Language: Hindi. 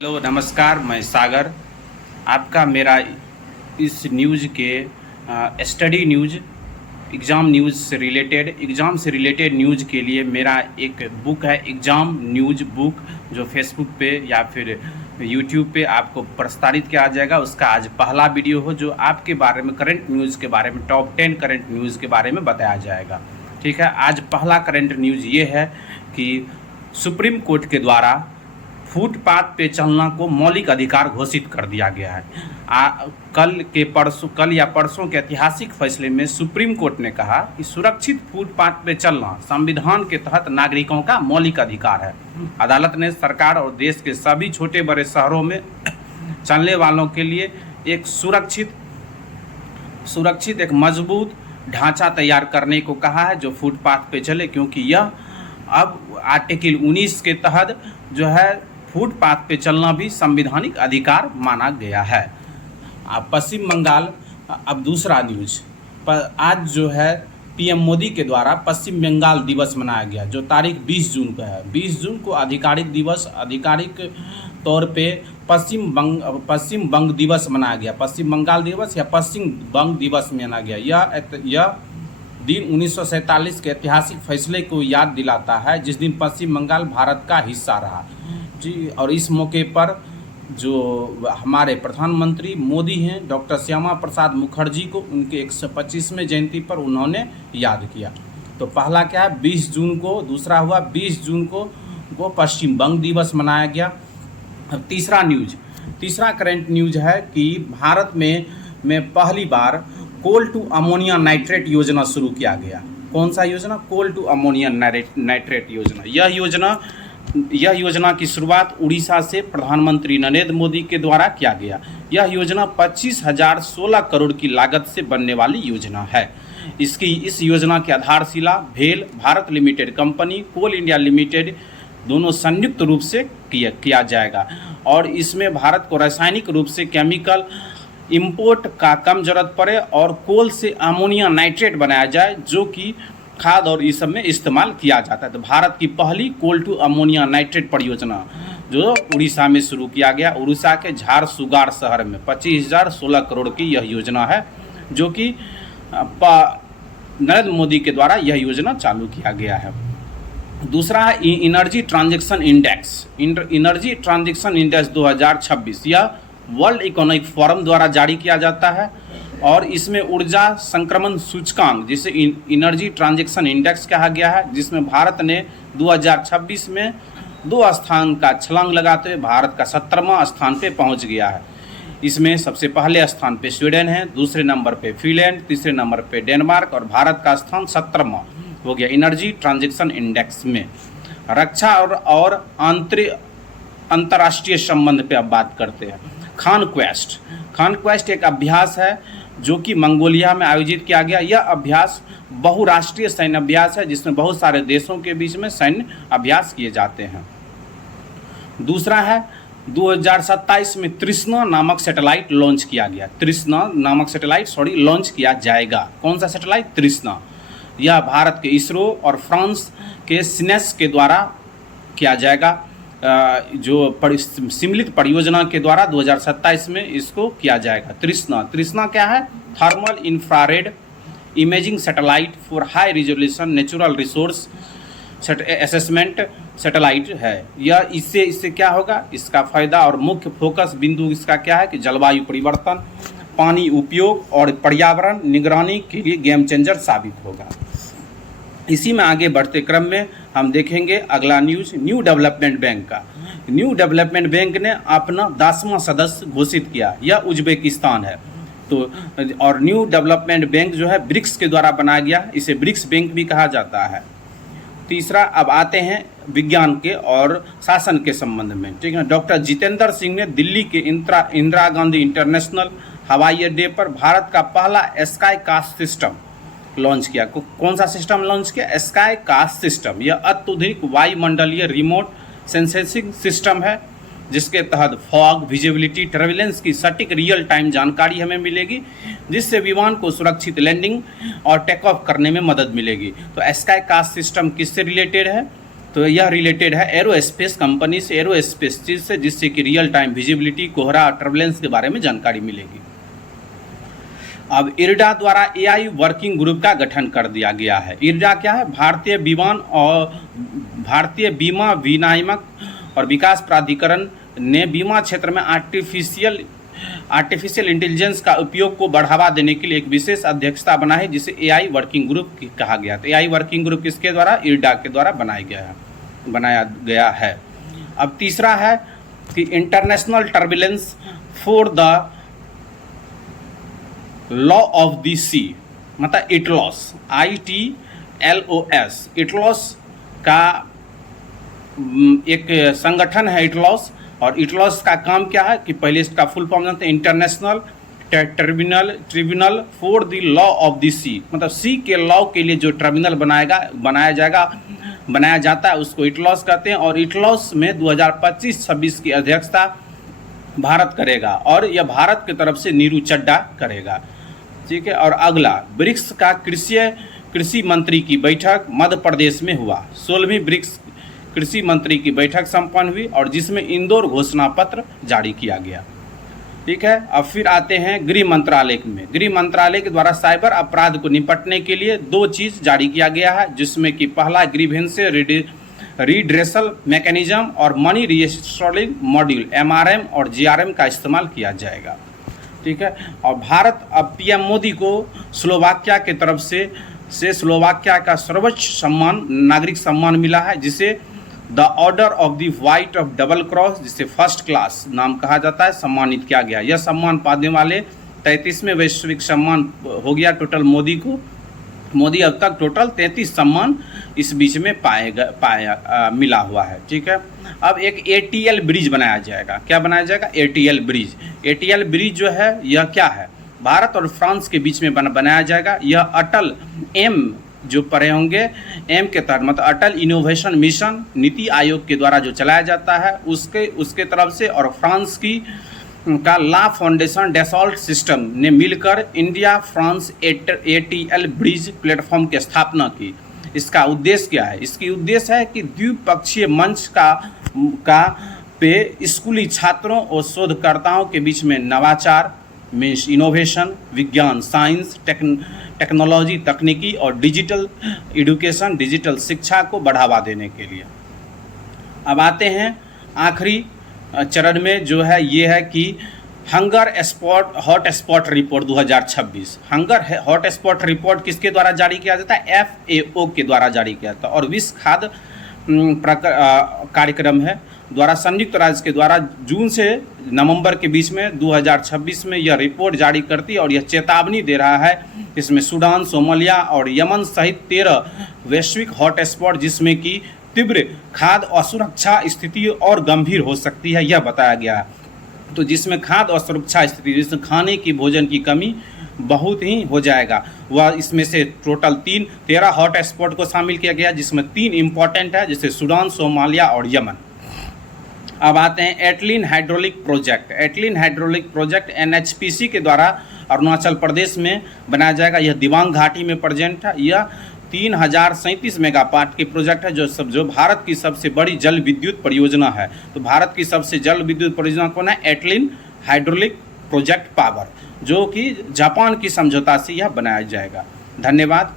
हेलो नमस्कार, मैं सागर आपका मेरा इस न्यूज़ के स्टडी न्यूज़ एग्ज़ाम से रिलेटेड न्यूज़ के लिए मेरा एक बुक है एग्ज़ाम न्यूज़ बुक, जो फेसबुक पे या फिर यूट्यूब पे आपको प्रसारित किया जाएगा। उसका आज पहला वीडियो हो जो आपके बारे में करंट न्यूज़ के बारे में टॉप 10 करंट न्यूज़ के बारे में बताया जाएगा। ठीक है, आज पहला करंट न्यूज़ ये है कि सुप्रीम कोर्ट के द्वारा फुटपाथ पे चलना को मौलिक अधिकार घोषित कर दिया गया है। कल या परसों के ऐतिहासिक फैसले में सुप्रीम कोर्ट ने कहा कि सुरक्षित फुटपाथ पे चलना संविधान के तहत नागरिकों का मौलिक अधिकार है। अदालत ने सरकार और देश के सभी छोटे बड़े शहरों में चलने वालों के लिए एक सुरक्षित एक मजबूत ढांचा तैयार करने को कहा है जो फुटपाथ पे चले, क्योंकि यह अब आर्टिकल 19 के तहत जो है फुटपाथ पे चलना भी संवैधानिक अधिकार माना गया है। पश्चिम बंगाल, अब दूसरा न्यूज पर आज जो है पीएम मोदी के द्वारा पश्चिम बंगाल दिवस मनाया गया जो तारीख 20 जून को है। 20 जून को आधिकारिक तौर पे पश्चिम बंग दिवस मनाया गया। पश्चिम बंगाल दिवस या पश्चिम बंग दिवस मनाया गया। यह दिन 1947 के ऐतिहासिक फैसले को याद दिलाता है जिस दिन पश्चिम बंगाल भारत का हिस्सा रहा जी। और इस मौके पर जो हमारे प्रधानमंत्री मोदी हैं डॉक्टर श्यामा प्रसाद मुखर्जी को उनके 125वें जयंती पर उन्होंने याद किया। तो पहला क्या है 20 जून को, दूसरा हुआ 20 जून को पश्चिम बंग दिवस मनाया गया। अब तीसरा करंट न्यूज है कि भारत में पहली बार कोल टू अमोनिया नाइट्रेट योजना शुरू किया गया। कौन सा योजना? कोल टू अमोनिया नाइट्रेट योजना। यह योजना की शुरुआत उड़ीसा से प्रधानमंत्री नरेंद्र मोदी के द्वारा किया गया। यह योजना 25,016 करोड़ की लागत से बनने वाली योजना है। इस योजना की आधारशिला भेल भारत लिमिटेड कंपनी, कोल इंडिया लिमिटेड दोनों संयुक्त रूप से किया जाएगा और इसमें भारत को रासायनिक रूप से केमिकल इंपोर्ट का कम जरूरत पड़े और कोल से अमोनिया नाइट्रेट बनाया जाए जो कि खाद और इस सब में इस्तेमाल किया जाता है। तो भारत की पहली कोल टू अमोनिया नाइट्रेट परियोजना जो उड़ीसा में शुरू किया गया। उड़ीसा के झारसुगुड़ा शहर में 25,016 करोड़ की यह योजना है जो कि नरेंद्र मोदी के द्वारा यह योजना चालू किया गया है। दूसरा है एनर्जी ट्रांजैक्शन इंडेक्स 2026। यह वर्ल्ड इकोनॉमिक फोरम द्वारा जारी किया जाता है और इसमें ऊर्जा संक्रमण सूचकांक जिसे एनर्जी ट्रांजैक्शन इंडेक्स कहा गया है, जिसमें भारत ने 2026 में 2 स्थान का छलांग लगाते हुए भारत का 17वां स्थान पे पहुंच गया है। इसमें सबसे पहले स्थान पे स्वीडन है, दूसरे नंबर पे फिनलैंड, तीसरे नंबर पे डेनमार्क और भारत का स्थान 17वां हो गया एनर्जी ट्रांजैक्शन इंडेक्स में। रक्षा और अंतर्राष्ट्रीय संबंध पे अब बात करते हैं। कॉन्क्वेस्ट एक अभ्यास है जो कि मंगोलिया में आयोजित किया गया। यह अभ्यास बहुराष्ट्रीय सैन्य अभ्यास है जिसमें बहुत सारे देशों के बीच में सैन्य अभ्यास किए जाते हैं। दूसरा है 2027 में तृष्णा नामक सैटेलाइट लॉन्च किया गया। लॉन्च किया जाएगा। कौन सा सैटेलाइट? तृष्णा। यह भारत के इसरो और फ्रांस के सिनेस के द्वारा किया जाएगा जो सम्मिलित परियोजना के द्वारा 2027 में इसको किया जाएगा। तृष्णा क्या है? Thermal infrared imaging satellite for high resolution natural resource assessment satellite है। यह इससे क्या होगा? इसका फायदा और मुख्य फोकस बिंदु इसका क्या है कि जलवायु परिवर्तन, पानी उपयोग और पर्यावरण निगरानी के लिए गेम चेंजर साबित होगा। इसी में आगे बढ़ते क्रम में हम देखेंगे अगला न्यूज न्यू डेवलपमेंट बैंक का। न्यू डेवलपमेंट बैंक ने अपना 10वां सदस्य घोषित किया। यह उज्बेकिस्तान है। तो और न्यू डेवलपमेंट बैंक जो है ब्रिक्स के द्वारा बनाया गया, इसे ब्रिक्स बैंक भी कहा जाता है। तीसरा, अब आते हैं विज्ञान के और शासन के संबंध में। ठीक है, डॉक्टर जितेंद्र सिंह ने दिल्ली के इंदिरा गांधी इंटरनेशनल हवाई अड्डे पर भारत का पहला स्काई कास्ट सिस्टम लॉन्च किया। कौन सा सिस्टम लॉन्च किया? Sky caste system. यह अत्याधुनिक वायुमंडलीय रिमोट सेंसिंग सिस्टम है जिसके तहत फॉग, विजिबिलिटी, टर्बुलेंस की सटीक रियल टाइम जानकारी हमें मिलेगी जिससे विमान को सुरक्षित लैंडिंग और टेक ऑफ करने में मदद मिलेगी। तो स्काई कास्ट सिस्टम किससे रिलेटेड है? तो यह रिलेटेड है एरोस्पेस कंपनी से, एरोस्पेस चीज़ से, जिससे कि रियल टाइम विजिबिलिटी, कोहरा, टर्बुलेंस के बारे में जानकारी मिलेगी। अब इरडा द्वारा एआई वर्किंग ग्रुप का गठन कर दिया गया है। इरडा क्या है? भारतीय बीमा विनियामक और विकास प्राधिकरण ने बीमा क्षेत्र में आर्टिफिशियल इंटेलिजेंस का उपयोग को बढ़ावा देने के लिए एक विशेष अध्यक्षता बनाई है, जिसे एआई वर्किंग ग्रुप कहा गया। तो एआई वर्किंग ग्रुप किसके द्वारा? इरडा के द्वारा बनाया गया है। अब तीसरा है कि international turbulence for the law of the sea, मतलब इटलॉस, ITLOS, इटलॉस का एक संगठन है इटलॉस। और इटलॉस का काम क्या है कि पहले इसका फुल फॉर्म जानते हैं, international tribunal for the law of the sea, मतलब सी के लॉ के लिए जो ट्रिब्यूनल बनाया जाता है उसको इटलॉस कहते हैं। और इटलॉस में 2025-26 की अध्यक्षता भारत करेगा और यह भारत की तरफ से नीरू चड्डा करेगा, ठीक है। और अगला, ब्रिक्स का कृषि मंत्री की बैठक मध्य प्रदेश में हुआ। 16वीं ब्रिक्स कृषि मंत्री की बैठक संपन्न हुई और जिसमें इंदौर घोषणा पत्र जारी किया गया, ठीक है। अब फिर आते हैं गृह मंत्रालय में। गृह मंत्रालय के द्वारा साइबर अपराध को निपटने के लिए 2 चीज़ जारी किया गया है, जिसमें कि पहला ग्रीवेंस रिड्रेसल मैकेनिज्म और मनी रीस्टोरिंग मॉड्यूल MRM और GRM का इस्तेमाल किया जाएगा, ठीक है। और भारत अब PM मोदी को स्लोवाकिया के तरफ से स्लोवाकिया का सर्वोच्च सम्मान, नागरिक सम्मान मिला है, जिसे the order of the white of double cross, जिसे फर्स्ट क्लास नाम कहा जाता है, सम्मानित किया गया। यह सम्मान पाने वाले 33वें वैश्विक सम्मान हो गया टोटल मोदी को। मोदी अब तक टोटल 33 सम्मान इस बीच में मिला हुआ है, ठीक है। अब एक ATL ब्रिज बनाया जाएगा। क्या बनाया जाएगा? ATL bridge. ATL ब्रिज जो है यह क्या है? भारत और फ्रांस के बीच में बनाया जाएगा। यह अटल जो पढ़े होंगे एम के तहत, मतलब अटल इनोवेशन मिशन नीति आयोग के द्वारा जो चलाया जाता है उसके तरफ से, और फ्रांस का ला फाउंडेशन डैसॉल्ट सिस्टम ने मिलकर India France ATL bridge platform की स्थापना की। इसका उद्देश्य क्या है? इसकी उद्देश्य है कि द्विपक्षीय मंच पे स्कूली छात्रों और शोधकर्ताओं के बीच में नवाचार, मीन्स इनोवेशन, विज्ञान, साइंस, टेक्नोलॉजी, तकनीकी और डिजिटल एजुकेशन, डिजिटल शिक्षा को बढ़ावा देने के लिए। अब आते हैं आखिरी चरण में, जो है ये है कि hunger hot spot report 2026। Hunger hot spot report किसके द्वारा जारी किया जाता है? FAO के द्वारा जारी किया जाता है। और विश्व खाद्य कार्यक्रम है द्वारा संयुक्त राज्य के द्वारा जून से नवंबर के बीच में 2026 में यह रिपोर्ट जारी करती है और यह चेतावनी दे रहा है, इसमें सूडान, सोमालिया और यमन सहित 13 वैश्विक हॉट स्पॉट, जिसमें कि तीव्र खाद्य असुरक्षा स्थिति और गंभीर हो सकती है, यह बताया गया है। तो जिसमें खाद्य असुरक्षा स्थिति, जिसमें खाने की भोजन की कमी बहुत ही हो जाएगा, वह इसमें से टोटल 13 हॉट स्पॉट को शामिल किया गया, जिसमें 3 इम्पॉर्टेंट है, जैसे सूडान, सोमालिया और यमन। अब आते हैं Etalin hydraulic project. Etalin hydraulic project NHPC के द्वारा अरुणाचल प्रदेश में बनाया जाएगा। यह दिबांग घाटी में प्रेजेंट है। यह 3037 मेगावाट की प्रोजेक्ट है, जो भारत की सबसे बड़ी जल विद्युत परियोजना है। तो भारत की सबसे जल विद्युत परियोजना कौन है? एटलिन हाइड्रोलिक प्रोजेक्ट पावर, जो कि जापान की समझौता से यह बनाया जाएगा। धन्यवाद।